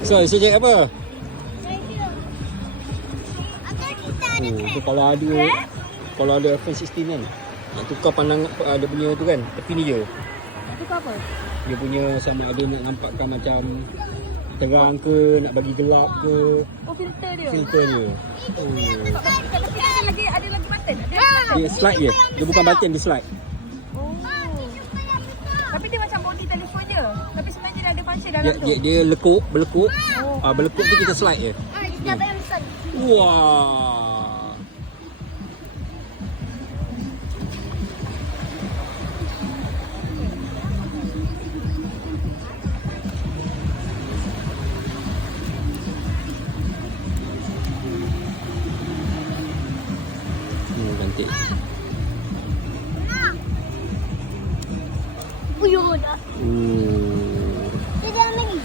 So, subjek apa? Akan kita ada Oh, tu kalau ada iPhone 16 kan, nak tukar pandang dia punya tu kan, tapi ni je. Itu apa? Dia punya sama ada nak nampakkan macam terang ke, nak bagi gelap ke, Oh, filter dia. filter dia. Tapi ada lagi button. Dia slide je. Dia bukan button, dia slide. Oh. Tapi dia macam body telefon je. Tapi sebenarnya dia ada function dalam Dia, tu. dia lekuk, berlekuk. Oh. Berlekuk tu kita slide je. Kita bayar besar. Wah. Cantik. Uyuh dah. Dia jangan lagi.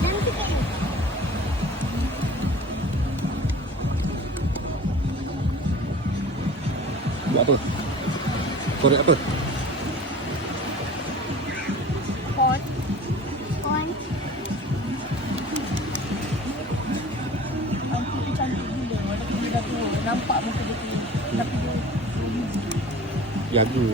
Jangan sikit. Buat apa? Korek apa? Phone. On. Aunty tu cantik gila. Walaupun dia dah tua. Nampak muka dia tua. Tapi dia Jaga.